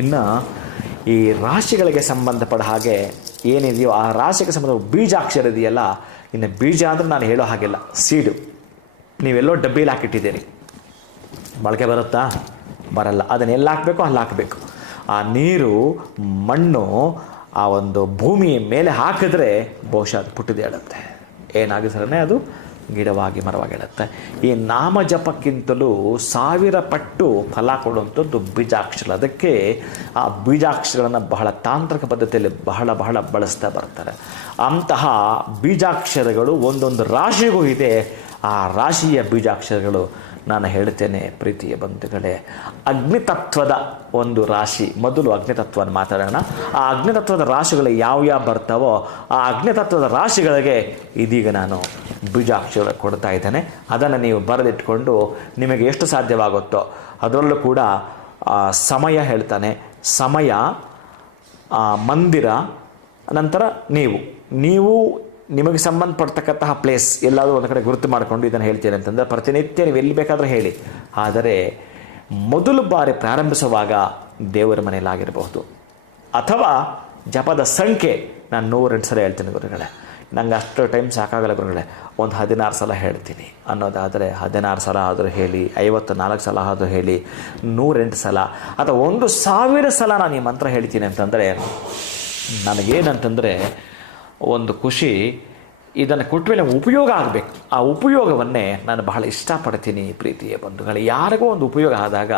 ಇನ್ನು ಈ ರಾಶಿಗಳಿಗೆ ಸಂಬಂಧಪಟ್ಟ ಹಾಗೆ ಏನಿದೆಯೋ ಆ ರಾಶಿಗೆ ಸಂಬಂಧ ಬೀಜಾಕ್ಷರ ಇದೆಯಲ್ಲ, ಇನ್ನು ಬೀಜ ಅಂದರೆ ನಾನು ಹೇಳೋ ಹಾಗಿಲ್ಲ, ಸೀಡು ನೀವೆಲ್ಲೋ ಡಬ್ಬಿಲಿ ಹಾಕಿಟ್ಟಿದ್ದೀರಿ, ಮೊಳಕೆ ಬರುತ್ತಾ? ಬರಲ್ಲ. ಅದನ್ನು ಎಲ್ಲಿ ಹಾಕಬೇಕು ಅಲ್ಲಿ ಹಾಕಬೇಕು. ಆ ನೀರು ಮಣ್ಣು ಆ ಒಂದು ಭೂಮಿಯ ಮೇಲೆ ಹಾಕಿದ್ರೆ ಬಹುಶಃ ಅದು ಪುಟ್ಟಿದೆ ಹೇಳುತ್ತೆ, ಏನಾಗಿದ್ರೆ ಅದು ಗಿಡವಾಗಿ ಮರವಾಗಿ ಹೇಳುತ್ತೆ. ಈ ನಾಮ ಜಪಕ್ಕಿಂತಲೂ 1000 ಪಟ್ಟು ಫಲ ಕೊಡುವಂಥದ್ದು ಬೀಜಾಕ್ಷರ. ಅದಕ್ಕೆ ಆ ಬೀಜಾಕ್ಷರಗಳನ್ನು ಬಹಳ ತಾಂತ್ರಿಕ ಪದ್ಧತಿಯಲ್ಲಿ ಬಹಳ ಬಳಸ್ತಾ ಬರ್ತಾರೆ. ಅಂತಹ ಬೀಜಾಕ್ಷರಗಳು ಒಂದೊಂದು ರಾಶಿಗೂ ಇದೆ. ಆ ರಾಶಿಯ ಬೀಜಾಕ್ಷರಗಳು ನಾನು ಹೇಳ್ತೇನೆ ಪ್ರೀತಿಯ ಬಂಧುಗಳೇ. ಅಗ್ನಿತತ್ವದ ಒಂದು ರಾಶಿ, ಮೊದಲು ಅಗ್ನಿತತ್ವವನ್ನು ಮಾತಾಡೋಣ. ಆ ಅಗ್ನಿತತ್ವದ ರಾಶಿಗಳು ಯಾವ್ಯಾವ ಬರ್ತಾವೋ ಆ ಅಗ್ನಿತತ್ವದ ರಾಶಿಗಳಿಗೆ ಇದೀಗ ನಾನು ಬೀಜಾಕ್ಷರ ಕೊಡ್ತಾ ಇದ್ದೇನೆ. ಅದನ್ನು ನೀವು ಬರೆದಿಟ್ಕೊಂಡು ನಿಮಗೆ ಎಷ್ಟು ಸಾಧ್ಯವಾಗುತ್ತೋ ಅದರಲ್ಲೂ ಕೂಡ ಸಮಯ ಹೇಳ್ತಾನೆ, ಸಮಯ, ಮಂದಿರ, ನಂತರ ನೀವು ನಿಮಗೆ ಸಂಬಂಧಪಡ್ತಕ್ಕಂತಹ ಪ್ಲೇಸ್ ಎಲ್ಲಾದರೂ ಒಂದು ಕಡೆ ಗುರುತು ಮಾಡಿಕೊಂಡು ಇದನ್ನು ಹೇಳ್ತೀನಿ ಅಂತಂದರೆ ಪ್ರತಿನಿತ್ಯ ನೀವು ಎಲ್ಲಿ ಬೇಕಾದರೂ ಹೇಳಿ. ಆದರೆ ಮೊದಲು ಬಾರಿ ಪ್ರಾರಂಭಿಸುವಾಗ ದೇವರ ಮನೆಯಲ್ಲಾಗಿರಬಹುದು, ಅಥವಾ ಜಪದ ಸಂಖ್ಯೆ ನಾನು 108 ಸಲ ಹೇಳ್ತೀನಿ ಗುರುಗಳೇ, ನಂಗೆ ಅಷ್ಟು ಟೈಮ್ ಸಾಕಾಗಲ್ಲ ಗುರುಗಳೇ, ಒಂದು 16 ಸಲ ಹೇಳ್ತೀನಿ ಅನ್ನೋದಾದರೆ 16 ಸಲ ಆದರೂ ಹೇಳಿ, 54 ಸಲ ಆದರೂ ಹೇಳಿ, 108 ಸಲ ಅಥವಾ 1000 ಸಲ ನಾನು ಈ ಮಂತ್ರ ಹೇಳ್ತೀನಿ ಅಂತಂದರೆ ನನಗೇನಂತಂದರೆ ಒಂದು ಖುಷಿ. ಇದನ್ನು ಕೊಟ್ಟ ಮೇಲೆ ಉಪಯೋಗ ಆಗಬೇಕು. ಆ ಉಪಯೋಗವನ್ನೇ ನಾನು ಬಹಳ ಇಷ್ಟಪಡ್ತೀನಿ ಪ್ರೀತಿಯ ಬಂಧುಗಳು. ಯಾರಿಗೂ ಒಂದು ಉಪಯೋಗ ಆದಾಗ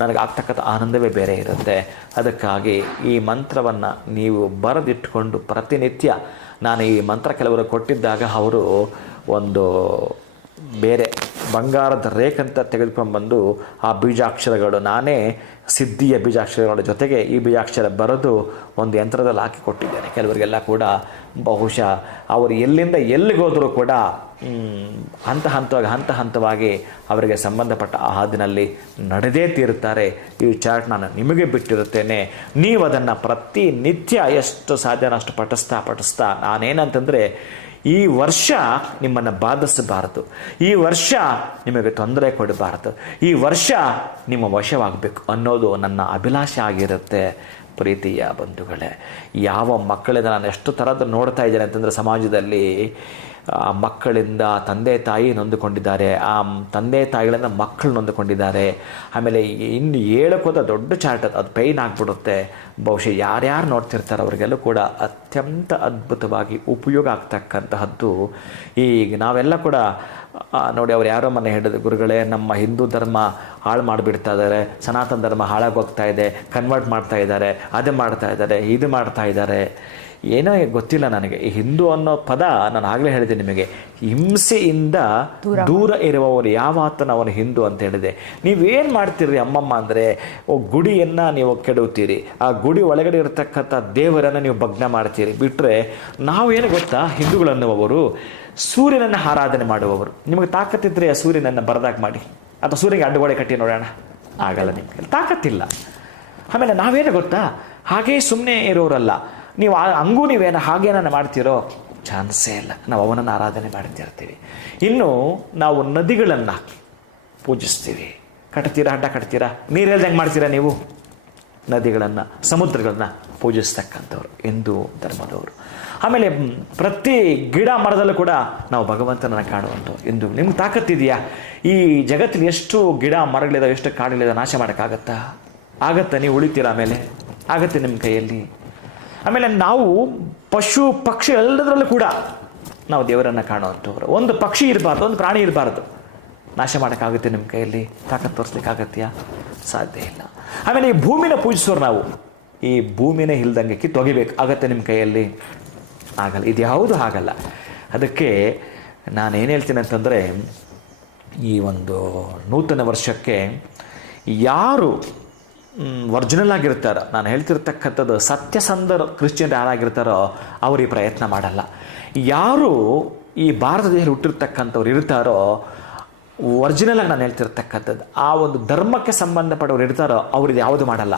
ನನಗೆ ಆಗ್ತಕ್ಕಂಥ ಆನಂದವೇ ಬೇರೆ ಇರುತ್ತೆ. ಅದಕ್ಕಾಗಿ ಈ ಮಂತ್ರವನ್ನು ನೀವು ಬರೆದಿಟ್ಕೊಂಡು ಪ್ರತಿನಿತ್ಯ, ನಾನು ಈ ಮಂತ್ರ ಕೆಲವರು ಕೊಟ್ಟಿದ್ದಾಗ ಅವರು ಒಂದು ಬೇರೆ ಬಂಗಾರದ ರೇಖಂತ ತೆಗೆದುಕೊಂಡು ಆ ಬೀಜಾಕ್ಷರಗಳು, ನಾನೇ ಸಿದ್ಧಿಯ ಬೀಜಾಕ್ಷರಗಳ ಜೊತೆಗೆ ಈ ಬೀಜಾಕ್ಷರ ಬರೆದು ಒಂದು ಯಂತ್ರದಲ್ಲಿ ಹಾಕಿ ಕೊಟ್ಟಿದ್ದೇನೆ. ಕೆಲವರಿಗೆಲ್ಲ ಕೂಡ ಬಹುಶಃ ಅವರು ಎಲ್ಲಿಂದ ಎಲ್ಲಿಗೋದರೂ ಕೂಡ ಹಂತ ಹಂತವಾಗಿ ಅವರಿಗೆ ಸಂಬಂಧಪಟ್ಟ ಆ ಹಾದಿನಲ್ಲಿ ನಡೆದೇ ತೀರುತ್ತಾರೆ. ಈ ಚಾರ್ಟ್ ನಾನು ನಿಮಗೆ ಬಿಟ್ಟಿರುತ್ತೇನೆ. ನೀವು ಅದನ್ನು ಪ್ರತಿನಿತ್ಯ ಎಷ್ಟು ಸಾಧ್ಯನೋ ಅಷ್ಟು ಪಠಿಸ್ತಾ ನಾನೇನಂತಂದರೆ ಈ ವರ್ಷ ನಿಮ್ಮನ್ನು ಬಾಧಿಸಬಾರದು, ಈ ವರ್ಷ ನಿಮಗೆ ತೊಂದರೆ ಕೊಡಬಾರದು, ಈ ವರ್ಷ ನಿಮ್ಮ ವಶವಾಗಬೇಕು ಅನ್ನೋದು ನನ್ನ ಅಭಿಲಾಷೆ ಆಗಿರುತ್ತೆ ಪ್ರೀತಿಯ ಬಂಧುಗಳೇ. ಯಾವ ಮಕ್ಕಳಿಂದ ನಾನು ಎಷ್ಟು ಥರದ್ದು ನೋಡ್ತಾ ಇದ್ದೇನೆ ಅಂತಂದರೆ ಸಮಾಜದಲ್ಲಿ ಮಕ್ಕಳಿಂದ ತಂದೆ ತಾಯಿ ನೊಂದುಕೊಂಡಿದ್ದಾರೆ, ಆ ತಂದೆ ತಾಯಿಗಳಿಂದ ಮಕ್ಕಳು ನೊಂದುಕೊಂಡಿದ್ದಾರೆ. ಆಮೇಲೆ ಇನ್ನು ಹೇಳೋಕ್ಕೋದ ದೊಡ್ಡ ಚಾರ್ಟ್ ಅದು ಪೈನ್ ಆಗಿಬಿಡುತ್ತೆ. ಬಹುಶಃ ಯಾರ್ಯಾರು ನೋಡ್ತಿರ್ತಾರೆ ಅವರಿಗೆಲ್ಲೂ ಕೂಡ ಅತ್ಯಂತ ಅದ್ಭುತವಾಗಿ ಉಪಯೋಗ ಆಗ್ತಕ್ಕಂತಹದ್ದು. ಈಗ ನಾವೆಲ್ಲ ಕೂಡ ನೋಡಿ, ಅವ್ರು ಯಾರೋ ಮೊನ್ನೆ ಹೇಳಿದ್ರು, ಗುರುಗಳೇ ನಮ್ಮ ಹಿಂದೂ ಧರ್ಮ ಹಾಳು ಮಾಡಿಬಿಡ್ತಾ ಇದ್ದಾರೆ, ಸನಾತನ ಧರ್ಮ ಹಾಳಾಗೋಗ್ತಾ ಇದೆ, ಕನ್ವರ್ಟ್ ಮಾಡ್ತಾ ಇದ್ದಾರೆ, ಅದು ಮಾಡ್ತಾ ಇದ್ದಾರೆ, ಇದು ಮಾಡ್ತಾ ಇದ್ದಾರೆ. ಏನೋ ಗೊತ್ತಿಲ್ಲ ನನಗೆ. ಈ ಹಿಂದೂ ಅನ್ನೋ ಪದ ನಾನು ಆಗಲೇ ಹೇಳಿದೆ ನಿಮಗೆ, ಹಿಂಸೆಯಿಂದ ದೂರ ಇರುವವರು ಯಾವಾತನ ಅವನು ಹಿಂದೂ ಅಂತ ಹೇಳಿದೆ. ನೀವೇನು ಮಾಡ್ತೀರಿ ಅಮ್ಮಮ್ಮ ಅಂದರೆ, ಗುಡಿಯನ್ನು ನೀವು ಕೆಡುತ್ತೀರಿ, ಆ ಗುಡಿ ಒಳಗಡೆ ಇರತಕ್ಕಂಥ ದೇವರನ್ನು ನೀವು ಭಗ್ನ ಮಾಡ್ತೀರಿ. ಬಿಟ್ಟರೆ ನಾವೇನು ಗೊತ್ತಾ, ಹಿಂದೂಗಳನ್ನುವವರು ಸೂರ್ಯನನ್ನು ಆರಾಧನೆ ಮಾಡುವವರು. ನಿಮಗೆ ತಾಕತ್ತಿದ್ರೆ ಆ ಸೂರ್ಯನನ್ನು ಬರದಾಗಿ ಮಾಡಿ, ಅಥವಾ ಸೂರ್ಯನಿಗೆ ಅಡ್ಡಗೋಡೆ ಕಟ್ಟಿ ನೋಡೋಣ, ಆಗಲ್ಲ, ನಿಮಗೆ ತಾಕತ್ತಿಲ್ಲ. ಆಮೇಲೆ ನಾವೇನು ಗೊತ್ತಾ, ಹಾಗೇ ಸುಮ್ಮನೆ ಇರೋರಲ್ಲ. ನೀವು ಹಂಗೂ ನೀವೇನು ಹಾಗೇನ ಮಾಡ್ತೀರೋ, ಚಾನ್ಸೇ ಇಲ್ಲ. ನಾವು ಅವನನ್ನು ಆರಾಧನೆ ಮಾಡ್ತಿರ್ತೀವಿ. ಇನ್ನು ನಾವು ನದಿಗಳನ್ನು ಪೂಜಿಸ್ತೀವಿ. ಕಟ್ತೀರಾ, ಅಡ್ಡ ಕಟ್ತೀರಾ, ನೀರೆಲ್ಲ ಹೆಂಗೆ ಮಾಡ್ತೀರಾ ನೀವು? ನದಿಗಳನ್ನು, ಸಮುದ್ರಗಳನ್ನು ಪೂಜಿಸ್ತಕ್ಕಂಥವ್ರು ಹಿಂದೂ ಧರ್ಮದವರು. ಆಮೇಲೆ ಪ್ರತಿ ಗಿಡ ಮರದಲ್ಲೂ ಕೂಡ ನಾವು ಭಗವಂತನನ್ನು ಕಾಣುವಂಥವ್ರು ಹಿಂದೂ. ನಿಮ್ಗೆ ತಾಕತ್ತಿದೆಯಾ? ಈ ಜಗತ್ತಿನ ಎಷ್ಟು ಗಿಡ ಮರಗಳಿದಾವೆ, ಎಷ್ಟು ಕಾಡುಗಳಿದಾವೆ, ನಾಶ ಮಾಡೋಕ್ಕಾಗತ್ತಾ? ಆಗತ್ತಾ? ನೀವು ಉಳಿತೀರಾ? ಆಮೇಲೆ ಆಗತ್ತೆ ನಿಮ್ಮ ಕೈಯಲ್ಲಿ. ಆಮೇಲೆ ನಾವು ಪಶು ಪಕ್ಷಿ ಎಲ್ಲದರಲ್ಲೂ ಕೂಡ ನಾವು ದೇವರನ್ನು ಕಾಣುವಂಥವ್ರು. ಒಂದು ಪಕ್ಷಿ ಇರಬಾರ್ದು, ಒಂದು ಪ್ರಾಣಿ ಇರಬಾರ್ದು. ನಾಶ ಮಾಡೋಕ್ಕಾಗುತ್ತೆ ನಿಮ್ಮ ಕೈಯಲ್ಲಿ? ತಾಕತ್ತು ತೋರಿಸ್ಲಿಕ್ಕಾಗತ್ತೆಯಾ? ಸಾಧ್ಯ ಇಲ್ಲ. ಆಮೇಲೆ ಈ ಭೂಮಿನ ಪೂಜಿಸೋರು ನಾವು. ಈ ಭೂಮಿನೇ ಇಲ್ದಂಗೆ ಕಿತ್ತೊಗಿಬೇಕು, ಆಗತ್ತೆ ನಿಮ್ಮ ಕೈಯಲ್ಲಿ? ಆಗಲ್ಲ. ಇದು ಯಾವುದು ಆಗಲ್ಲ. ಅದಕ್ಕೆ ನಾನೇನು ಹೇಳ್ತೀನಿ ಅಂತಂದರೆ, ಈ ಒಂದು ನೂತನ ವರ್ಷಕ್ಕೆ ಯಾರು ಒರಿಜಿನಲ್ ಆಗಿರ್ತಾರೋ, ನಾನು ಹೇಳ್ತಿರ್ತಕ್ಕಂಥದ್ದು ಸತ್ಯಸಂಧರು ಕ್ರಿಶ್ಚಿಯನ್ ಯಾರಾಗಿರ್ತಾರೋ ಅವರು ಈ ಪ್ರಯತ್ನ ಮಾಡಲ್ಲ. ಯಾರು ಈ ಭಾರತ ದೇಶದಲ್ಲಿ ಹುಟ್ಟಿರ್ತಕ್ಕಂಥವ್ರು ಇರ್ತಾರೋ, ಒರಿಜಿನಲ್ ಆಗಿ ನಾನು ಹೇಳ್ತಿರ್ತಕ್ಕಂಥದ್ದು ಆ ಒಂದು ಧರ್ಮಕ್ಕೆ ಸಂಬಂಧಪಟ್ಟವ್ರು ಇರ್ತಾರೋ ಅವ್ರು ಇದು ಯಾವುದು ಮಾಡಲ್ಲ.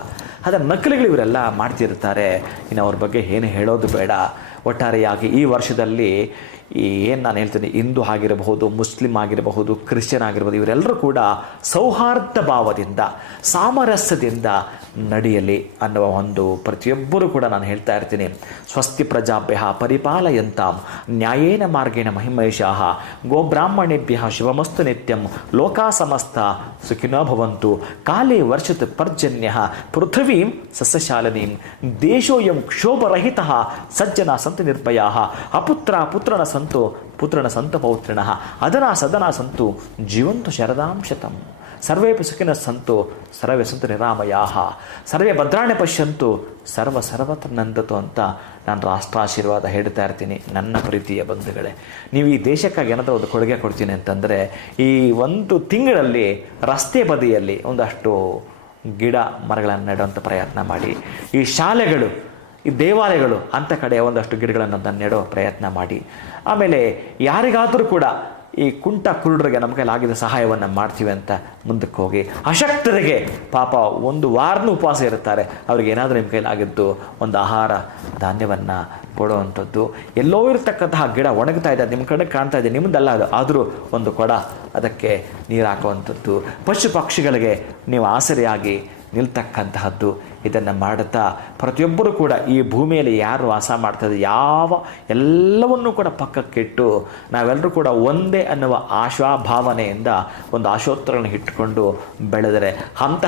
ಅದರ ನಕಲಿಗಳು ಇವರೆಲ್ಲ ಮಾಡ್ತಿರ್ತಾರೆ. ಇನ್ನು ಅವ್ರ ಬಗ್ಗೆ ಏನು ಹೇಳೋದು ಬೇಡ. ಒಟ್ಟಾರೆಯಾಗಿ ಈ ವರ್ಷದಲ್ಲಿ ಏನು ನಾನು ಹೇಳ್ತೀನಿ, ಹಿಂದೂ ಆಗಿರಬಹುದು, ಮುಸ್ಲಿಂ ಆಗಿರಬಹುದು, ಕ್ರಿಶ್ಚಿಯನ್ ಆಗಿರ್ಬೋದು, ಇವರೆಲ್ಲರೂ ಕೂಡ ಸೌಹಾರ್ದ ಭಾವದಿಂದ, ಸಾಮರಸ್ಯದಿಂದ ನಡೆಯಲಿ ಅನ್ನುವ ಒಂದು ಪ್ರತಿಯೊಬ್ಬರೂ ಕೂಡ ನಾನು ಹೇಳ್ತಾ ಇರ್ತೀನಿ. ಸ್ವಸ್ತಿ ಪ್ರಜಾಭ್ಯ ಪರಿಪಾಲಯಂತಾಂ ನ್ಯಾಯೇನ ಮಾರ್ಗೇಣ ಮಹಿಮೈಷಾಃ ಗೋಬ್ರಾಹ್ಮಣೇಭ್ಯಃ ಶಿವಮಸ್ತು ನಿತ್ಯಂ ಲೋಕಾ ಸಮಸ್ತ ಸುಖಿನೋ ಭವಂತು ಕಾಲೇ ವರ್ಷತ್ ಪರ್ಜನ್ಯಃ ಪೃಥ್ವೀಂ ಸಸ್ಯಶಾಲಿನೀಂ ದೇಶೋಯಂ ಕ್ಷೋಭರಹಿತಃ ಸಜ್ಜನ ಸಂತು ನಿರ್ಭಯಾಃ ಅಪುತ್ರ ಪುತ್ರನ ಸಂತು ಪುತ್ರನ ಸಂತ ಪೌತ್ರಿಣಃ ಅದನಾ ಸದನಾ ಸಂತು ಜೀವಂತು ಶರದಾಂ ಶತಂ ಸರ್ವೇಪಿ ಸುಖಿನಃ ಸಂತು ಸರ್ವೇ ಸಂತು ನಿರಾಮಯಾಃ ಸರ್ವೇ ಭದ್ರಾಣಿ ಪಶ್ಯಂತು ಸರ್ವತ್ರ ನಂದತು ಅಂತ ನಾನು ರಾಷ್ಟ್ರಾಶೀರ್ವಾದ ಹೇಳ್ತಾ ಇರ್ತೀನಿ. ನನ್ನ ಪ್ರೀತಿಯ ಬಂಧುಗಳೇ, ನೀವು ಈ ದೇಶಕ್ಕಾಗಿ ಏನಾದರೂ ಒಂದು ಕೊಡುಗೆ ಕೊಡ್ತೀನಿ ಅಂತಂದರೆ ಈ ಒಂದು ತಿಂಗಳಲ್ಲಿ ರಸ್ತೆ ಬದಿಯಲ್ಲಿ ಒಂದಷ್ಟು ಗಿಡ ಮರಗಳನ್ನು ನೆಡುವಂಥ ಪ್ರಯತ್ನ ಮಾಡಿ. ಈ ಶಾಲೆಗಳು, ಈ ದೇವಾಲಯಗಳು ಅಂಥ ಕಡೆ ಒಂದಷ್ಟು ಗಿಡಗಳನ್ನು ನೆಡೋ ಪ್ರಯತ್ನ ಮಾಡಿ. ಆಮೇಲೆ ಯಾರಿಗಾದರೂ ಕೂಡ ಈ ಕುಂಟ ಕುರುಡರಿಗೆ ನಮ್ಮ ಕೈಲಾಗಿದ್ದ ಸಹಾಯವನ್ನು ಮಾಡ್ತೀವಿ ಅಂತ ಮುಂದಕ್ಕೆ ಹೋಗಿ. ಅಶಕ್ತರಿಗೆ ಪಾಪ ಒಂದು ವಾರನೂ ಉಪವಾಸ ಇರುತ್ತಾರೆ, ಅವ್ರಿಗೆ ಏನಾದರೂ ನಿಮ್ಮ ಕೈಲಾಗಿದ್ದು ಒಂದು ಆಹಾರ ಧಾನ್ಯವನ್ನು ಕೊಡುವಂಥದ್ದು. ಎಲ್ಲೋ ಇರತಕ್ಕಂತಹ ಗಿಡ ಒಣಗ್ತಾ ಇದೆ, ನಿಮ್ಮ ಕಡೆ ಕಾಣ್ತಾ ಇದೆ, ನಿಮ್ಮದಲ್ಲ ಅದು, ಆದರೂ ಒಂದು ಕೊಡ ಅದಕ್ಕೆ ನೀರು ಹಾಕುವಂಥದ್ದು. ಪಶು ಪಕ್ಷಿಗಳಿಗೆ ನೀವು ಆಸರೆಯಾಗಿ ನಿಲ್ತಕ್ಕಂತಹದ್ದು. ಇದನ್ನು ಮಾಡುತ್ತಾ ಪ್ರತಿಯೊಬ್ಬರೂ ಕೂಡ ಈ ಭೂಮಿಯಲ್ಲಿ ಯಾರು ವಾಸ ಮಾಡ್ತದೆ ಎಲ್ಲವನ್ನೂ ಕೂಡ ಪಕ್ಕಕ್ಕಿಟ್ಟು ನಾವೆಲ್ಲರೂ ಕೂಡ ಒಂದೇ ಅನ್ನುವ ಆಶಾಭಾವನೆಯಿಂದ ಒಂದು ಆಶೋತ್ತರಗಳನ್ನು ಇಟ್ಟುಕೊಂಡು ಬೆಳೆದರೆ ಹಂತ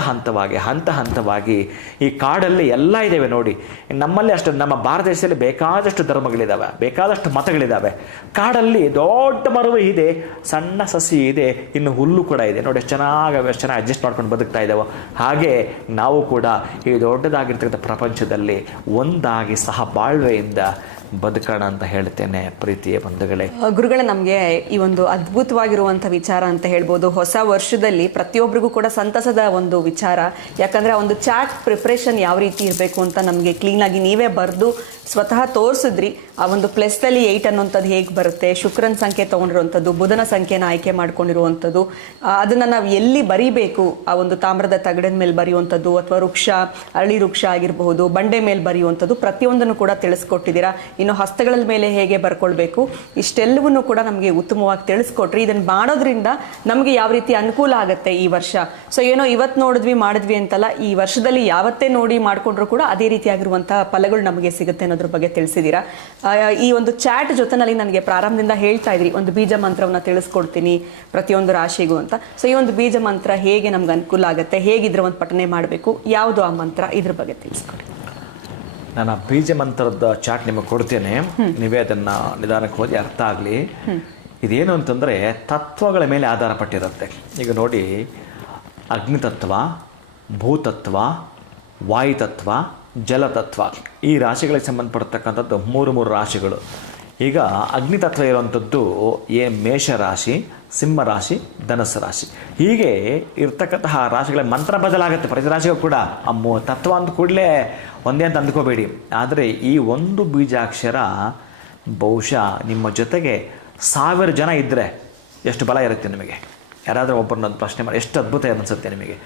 ಹಂತವಾಗಿ ಈ ಕಾಡಲ್ಲಿ ಎಲ್ಲ ಇದ್ದಾವೆ ನೋಡಿ. ನಮ್ಮಲ್ಲಿ ಅಷ್ಟು, ನಮ್ಮ ಭಾರತ ದೇಶದಲ್ಲಿ ಬೇಕಾದಷ್ಟು ಧರ್ಮಗಳಿದ್ದಾವೆ, ಬೇಕಾದಷ್ಟು ಮತಗಳಿದ್ದಾವೆ. ಕಾಡಲ್ಲಿ ದೊಡ್ಡ ಮರವು ಇದೆ, ಸಣ್ಣ ಸಸಿ ಇದೆ, ಇನ್ನು ಹುಲ್ಲು ಕೂಡ ಇದೆ ನೋಡಿ. ಎಷ್ಟು ಚೆನ್ನಾಗಿ ಅಡ್ಜಸ್ಟ್ ಮಾಡ್ಕೊಂಡು ಬದುಕ್ತಾ ಇದ್ದಾವೆ. ಹಾಗೆ ನಾವು ಕೂಡ ಈ ದೊಡ್ಡದಾಗಿರ್ತಕ್ಕಂಥ ಪ್ರಪಂಚದಲ್ಲಿ ಒಂದಾಗಿ ಸಹ ಬಾಳ್ವೆಯಿಂದ ಬದುಕೋಣ ಅಂತ ಹೇಳ್ತೇನೆ ಪ್ರೀತಿಯ ಬಂಧುಗಳೇ. ಗುರುಗಳೇ, ನಮಗೆ ಈ ಒಂದು ಅದ್ಭುತವಾಗಿರುವಂಥ ವಿಚಾರ ಅಂತ ಹೇಳ್ಬೋದು. ಹೊಸ ವರ್ಷದಲ್ಲಿ ಪ್ರತಿಯೊಬ್ಬರಿಗೂ ಕೂಡ ಸಂತಸದ ಒಂದು ವಿಚಾರ. ಯಾಕಂದರೆ ಆ ಒಂದು ಚಾಟ್ ಪ್ರಿಪ್ರೇಷನ್ ಯಾವ ರೀತಿ ಇರಬೇಕು ಅಂತ ನಮಗೆ ಕ್ಲೀನಾಗಿ ನೀವೇ ಬರೆದು ಸ್ವತಃ ತೋರಿಸಿದ್ರಿ. ಆ ಒಂದು ಪ್ಲಸ್ದಲ್ಲಿ 8 ಅನ್ನುವಂಥದ್ದು ಹೇಗೆ ಬರುತ್ತೆ, ಶುಕ್ರನ ಸಂಖ್ಯೆ ತೊಗೊಂಡಿರುವಂಥದ್ದು, ಬುಧನ ಸಂಖ್ಯೆನ ಆಯ್ಕೆ ಮಾಡ್ಕೊಂಡಿರುವಂಥದ್ದು, ಅದನ್ನು ನಾವು ಎಲ್ಲಿ ಬರೀಬೇಕು, ಆ ಒಂದು ತಾಮ್ರದ ತಗಡಿನ ಮೇಲೆ ಬರೆಯುವಂಥದ್ದು ಅಥವಾ ವೃಕ್ಷ, ಅರಳಿ ವೃಕ್ಷ ಆಗಿರಬಹುದು, ಬಂಡೆ ಮೇಲೆ ಬರೆಯುವಂಥದ್ದು, ಪ್ರತಿಯೊಂದನ್ನು ಕೂಡ ತಿಳಿಸ್ಕೊಟ್ಟಿದ್ದೀರಾ. ಇನ್ನು ಹಸ್ತಗಳ ಮೇಲೆ ಹೇಗೆ ಬರ್ಕೊಳ್ಬೇಕು, ಇಷ್ಟೆಲ್ಲವನ್ನೂ ಕೂಡ ನಮಗೆ ಉತ್ತಮವಾಗಿ ತಿಳಿಸ್ಕೊಟ್ರಿ. ಇದನ್ನು ಮಾಡೋದ್ರಿಂದ ನಮಗೆ ಯಾವ ರೀತಿ ಅನುಕೂಲ ಆಗುತ್ತೆ ಈ ವರ್ಷ. ಸೊ ಏನೋ ಇವತ್ತು ಮಾಡಿದ್ವಿ ಅಂತಲ್ಲ, ಈ ವರ್ಷದಲ್ಲಿ ಯಾವತ್ತೇ ನೋಡಿ ಮಾಡಿಕೊಂಡ್ರು ಕೂಡ ಅದೇ ರೀತಿಯಾಗಿರುವಂತಹ ಫಲಗಳು ನಮಗೆ ಸಿಗುತ್ತೆ ಅನ್ನೋದ್ರ ಬಗ್ಗೆ ತಿಳಿಸಿದ್ದೀರಾ. ಈ ಒಂದು ಚಾಟ್ ಜೊತೆನಲ್ಲಿ ನನಗೆ ಪ್ರಾರಂಭದಿಂದ ಹೇಳ್ತಾ ಇದ್ರಿ, ಒಂದು ಬೀಜ ಮಂತ್ರವನ್ನು ತಿಳಿಸ್ಕೊಡ್ತೀನಿ ಪ್ರತಿಯೊಂದು ರಾಶಿಗೂ ಅಂತ. ಸೊ ಈ ಒಂದು ಬೀಜ ಮಂತ್ರ ಹೇಗೆ ನಮ್ಗೆ ಅನುಕೂಲ ಆಗುತ್ತೆ, ಹೇಗಿದ್ರ ಒಂದು ಪಠನೆ ಮಾಡಬೇಕು, ಯಾವುದು ಆ ಮಂತ್ರ, ಇದ್ರ ಬಗ್ಗೆ ತಿಳಿಸ್ಕೊಡಿ. ನಾನು ಬೀಜ ಮಂತ್ರದ ಚಾಟ್ ನಿಮಗೆ ಕೊಡ್ತೇನೆ, ನೀವೇ ಅದನ್ನು ನಿಧಾನಕ್ಕೆ ಓದಿ ಅರ್ಥ ಆಗಲಿ. ಇದೇನು ಅಂತಂದರೆ ತತ್ವಗಳ ಮೇಲೆ ಆಧಾರ ಪಟ್ಟಿರುತ್ತೆ. ಈಗ ನೋಡಿ, ಅಗ್ನಿತತ್ವ, ಭೂತತ್ವ, ವಾಯುತತ್ವ, ಜಲತತ್ವ, ಈ ರಾಶಿಗಳಿಗೆ ಸಂಬಂಧಪಡ್ತಕ್ಕಂಥದ್ದು ಮೂರು ರಾಶಿಗಳು. ಈಗ ಅಗ್ನಿತತ್ವ ಇರುವಂಥದ್ದು ಮೇಷರಾಶಿ, ಸಿಂಹರಾಶಿ, ಧನುಸ್ಸು ರಾಶಿ. ಹೀಗೆ ಇರ್ತಕ್ಕಂತಹ ರಾಶಿಗಳ ಮಂತ್ರ ಬದಲಾಗುತ್ತೆ ಪ್ರತಿ ರಾಶಿಗೂ ಕೂಡ. ತತ್ವ ಅಂದ ಕೂಡಲೇ ಒಂದೇ ಅಂತ ಅಂದ್ಕೋಬೇಡಿ. ಆದರೆ ಈ ಒಂದು ಬೀಜಾಕ್ಷರ ಬಹುಶಃ ನಿಮ್ಮ ಜೊತೆಗೆ 1000 ಜನ ಇದ್ದರೆ ಎಷ್ಟು ಬಲ ಇರುತ್ತೆ ನಿಮಗೆ. ಯಾರಾದರೂ ಒಬ್ಬರನ್ನೊಂದು ಪ್ರಶ್ನೆ ಮಾಡಿ, ಎಷ್ಟು ಅದ್ಭುತ ಅನಿಸುತ್ತೆ ನಿಮಗೆ.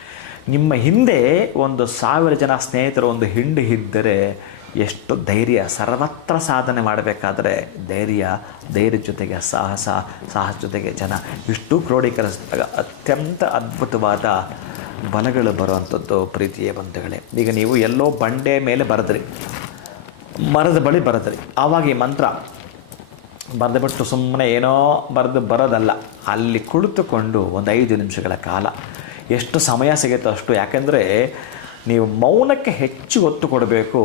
ನಿಮ್ಮ ಹಿಂದೆ 1000 ಜನ ಸ್ನೇಹಿತರು ಒಂದು ಹಿಂಡು ಇದ್ದರೆ ಎಷ್ಟು ಧೈರ್ಯ. ಸರ್ವತ್ರ ಸಾಧನೆ ಮಾಡಬೇಕಾದ್ರೆ ಧೈರ್ಯ ಜೊತೆಗೆ ಸಾಹಸ ಜೊತೆಗೆ ಜನ, ಇಷ್ಟು ಕ್ರೋಢೀಕರಿಸಿದಾಗ ಅತ್ಯಂತ ಅದ್ಭುತವಾದ ಬಲಗಳು ಬರುವಂಥದ್ದು ಪ್ರೀತಿಯ ಬಂಧುಗಳೇ. ಈಗ ನೀವು ಎಲ್ಲೋ ಬಂಡೆ ಮೇಲೆ ಬರೆದ್ರಿ, ಮರದ ಬಳಿ ಬರೆದ್ರಿ, ಆವಾಗ ಈ ಮಂತ್ರ ಬರೆದುಬಿಟ್ಟು ಸುಮ್ಮನೆ ಏನೋ ಬರೋದಲ್ಲ, ಅಲ್ಲಿ ಕುಳಿತುಕೊಂಡು ಒಂದು 5 ನಿಮಿಷಗಳ ಕಾಲ, ಎಷ್ಟು ಸಮಯ ಸಿಗುತ್ತೋ ಅಷ್ಟು. ಯಾಕೆಂದರೆ ನೀವು ಮೌನಕ್ಕೆ ಹೆಚ್ಚು ಒತ್ತು ಕೊಡಬೇಕು.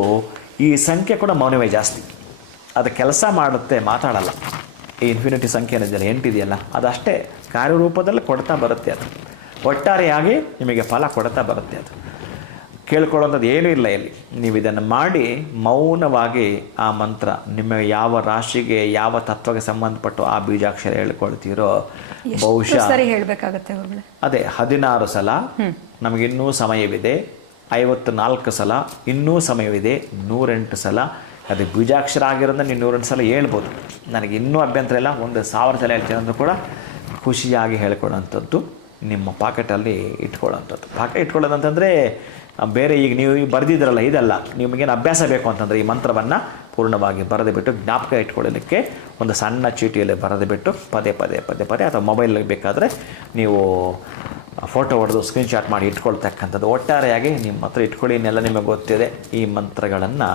ಈ ಸಂಖ್ಯೆ ಕೂಡ ಮೌನವೇ ಜಾಸ್ತಿ, ಅದು ಕೆಲಸ ಮಾಡುತ್ತೆ, ಮಾತಾಡಲ್ಲ. ಈ ಇನ್ಫಿನಿಟಿ ಸಂಖ್ಯೆ ಏನಿದೆಯಲ್ಲ, 8 ಇದೆಯಲ್ಲ, ಅದಷ್ಟೇ ಕಾರ್ಯರೂಪದಲ್ಲಿ ಕೊಡ್ತಾ ಬರುತ್ತೆ. ಅದು ಒಟ್ಟಾರೆಯಾಗಿ ನಿಮಗೆ ಫಲ ಕೊಡ್ತಾ ಬರುತ್ತೆ. ಅದು ಕೇಳ್ಕೊಳ್ಳೋಂಥದ್ದು ಏನೂ ಇಲ್ಲ ಇಲ್ಲಿ. ನೀವು ಇದನ್ನು ಮಾಡಿ ಮೌನವಾಗಿ ಆ ಮಂತ್ರ ನಿಮ್ಮ ಯಾವ ರಾಶಿಗೆ ಯಾವ ತತ್ವಕ್ಕೆ ಸಂಬಂಧಪಟ್ಟು ಆ ಬೀಜಾಕ್ಷರ ಹೇಳ್ಕೊಳ್ತೀರೋ ಬಹುಶಃ ಹೇಳಬೇಕಾಗತ್ತೆ ಅದೇ 16 ಸಲ. ನಮಗಿನ್ನೂ ಸಮಯವಿದೆ. 54 ಸಲ ಇನ್ನೂ ಸಮಯವಿದೆ. 108 ಸಲ. ಅದು ಬೀಜಾಕ್ಷರ ಆಗಿರೋದನ್ನ ನೀವು 108 ಸಲ ಹೇಳ್ಬೋದು. ನನಗೆ ಇನ್ನೂ ಅಭ್ಯಂತರ ಇಲ್ಲ, 1000 ಸಲ ಹೇಳ್ತೀನಿ ಅಂದರೂ ಕೂಡ ಖುಷಿಯಾಗಿ ಹೇಳ್ಕೊಡೋಂಥದ್ದು, ನಿಮ್ಮ ಪಾಕೆಟಲ್ಲಿ ಇಟ್ಕೊಳ್ಳೋಂಥದ್ದು. ಪಾಕೆಟ್ ಇಟ್ಕೊಳ್ಳೋದಂತಂದರೆ ಬೇರೆ ಈಗ ನೀವು ಬರೆದಿದ್ರಲ್ಲ ಇದಲ್ಲ, ನಿಮಗೇನು ಅಭ್ಯಾಸ ಬೇಕು ಅಂತಂದರೆ ಈ ಮಂತ್ರವನ್ನು ಪೂರ್ಣವಾಗಿ ಬರೆದು ಬಿಟ್ಟು ಜ್ಞಾಪಕ ಇಟ್ಕೊಳ್ಳಲಿಕ್ಕೆ ಒಂದು ಸಣ್ಣ ಚೀಟಿಯಲ್ಲಿ ಬರೆದು ಬಿಟ್ಟು ಪದೇ ಅಥವಾ ಮೊಬೈಲ್ ಬೇಕಾದರೆ ನೀವು ಫೋಟೋ ಹೊಡೆದು ಸ್ಕ್ರೀನ್ಶಾಟ್ ಮಾಡಿ ಇಟ್ಕೊಳ್ತಕ್ಕಂಥದ್ದು. ಒಟ್ಟಾರೆಯಾಗಿ ನಿಮ್ಮ ಹತ್ರ ಇಟ್ಕೊಳ್ಳಿ, ಇನ್ನೆಲ್ಲ ನಿಮಗೆ ಗೊತ್ತಿದೆ. ಈ ಮಂತ್ರಗಳನ್ನು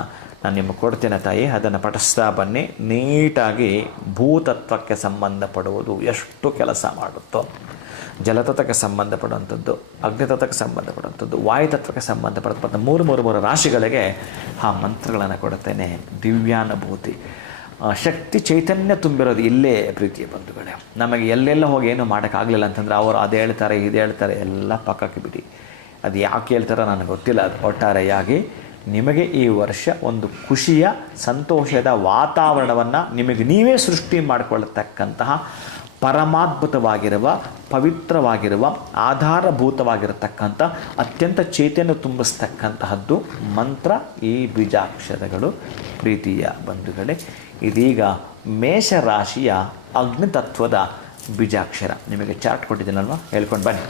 ನಾನು ನಿಮಗೆ ಕೊಡ್ತೇನೆ ತಾಯಿ, ಅದನ್ನು ಪಠಿಸ್ತಾ ಬನ್ನಿ. ನೀಟಾಗಿ ಭೂತತ್ವಕ್ಕೆ ಸಂಬಂಧಪಡುವುದು ಎಷ್ಟು ಕೆಲಸ ಮಾಡುತ್ತೋ, ಜಲತತ್ವಕ್ಕೆ ಸಂಬಂಧಪಡುವಂಥದ್ದು, ಅಗ್ನಿತತ್ವಕ್ಕೆ ಸಂಬಂಧಪಡುವಂಥದ್ದು, ವಾಯುತತ್ವಕ್ಕೆ ಸಂಬಂಧಪಡುವಂಥ ಮೂರು ರಾಶಿಗಳಿಗೆ ಆ ಮಂತ್ರಗಳನ್ನು ಕೊಡುತ್ತೇನೆ. ದಿವ್ಯಾನುಭೂತಿ, ಶಕ್ತಿ ಚೈತನ್ಯ ತುಂಬಿರೋದು ಇಲ್ಲೇ ಪ್ರೀತಿಯ ಬಂಧುಗಳೇ. ನಮಗೆ ಎಲ್ಲೆಲ್ಲ ಹೋಗಿ ಏನು ಮಾಡೋಕ್ಕಾಗಲಿಲ್ಲ ಅಂತಂದರೆ ಅವರು ಅದು ಹೇಳ್ತಾರೆ ಇದು ಹೇಳ್ತಾರೆ ಎಲ್ಲ ಪಕ್ಕಕ್ಕೆ ಬಿಡಿ. ಅದು ಯಾಕೆ ಹೇಳ್ತಾರೋ ನನಗೆ ಗೊತ್ತಿಲ್ಲ. ಅದು ಒಟ್ಟಾರೆಯಾಗಿ ನಿಮಗೆ ಈ ವರ್ಷ ಒಂದು ಖುಷಿಯ ಸಂತೋಷದ ವಾತಾವರಣವನ್ನು ನಿಮಗೆ ನೀವೇ ಸೃಷ್ಟಿ ಮಾಡಿಕೊಳ್ಳತಕ್ಕಂತಹ ಪರಮಾದ್ಭುತವಾಗಿರುವ, ಪವಿತ್ರವಾಗಿರುವ, ಆಧಾರಭೂತವಾಗಿರತಕ್ಕಂಥ, ಅತ್ಯಂತ ಚೈತನ್ಯ ತುಂಬಿಸ್ತಕ್ಕಂತಹದ್ದು ಮಂತ್ರ ಈ ಬೀಜಾಕ್ಷರಗಳು ಪ್ರೀತಿಯ ಬಂಧುಗಳೇ. ಇದೀಗ ಮೇಷರಾಶಿಯ ಅಗ್ನಿತತ್ವದ ಬೀಜಾಕ್ಷರ ನಿಮಗೆ ಚಾರ್ಟ್ ಕೊಟ್ಟಿದ್ದೀನಲ್ವ, ಹೇಳ್ಕೊಂಡು ಬನ್ನಿ.